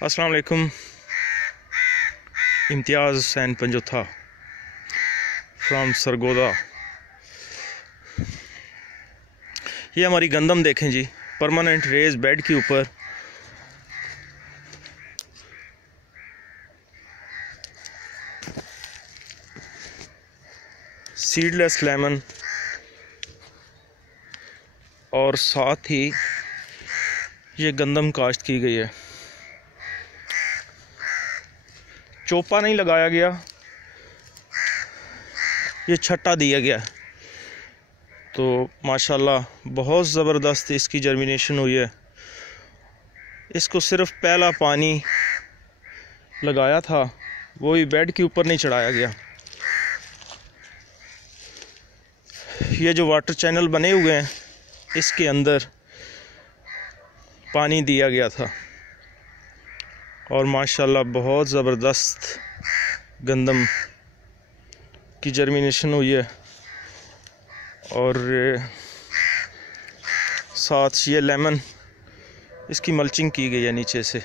अस्सलाम वालेकुम। इम्तियाज़ San Panjotha from Sargodha. ये हमारी गंदम देखें जी, परमानेंट रेज बेड के ऊपर। सीडलेस लेमन और साथ ही ये गंदम काश्त की गई है। चोपा नहीं लगाया गया, ये छट्टा दिया गया। तो माशाल्लाह बहुत ज़बरदस्त इसकी जर्मिनेशन हुई है। इसको सिर्फ पहला पानी लगाया था, वो भी बेड के ऊपर नहीं चढ़ाया गया। ये जो वाटर चैनल बने हुए हैं, इसके अंदर पानी दिया गया था और माशाल्लाह बहुत ज़बरदस्त गंदम की जर्मिनेशन हुई है। और साथ ये लेमन, इसकी मल्चिंग की गई है नीचे से।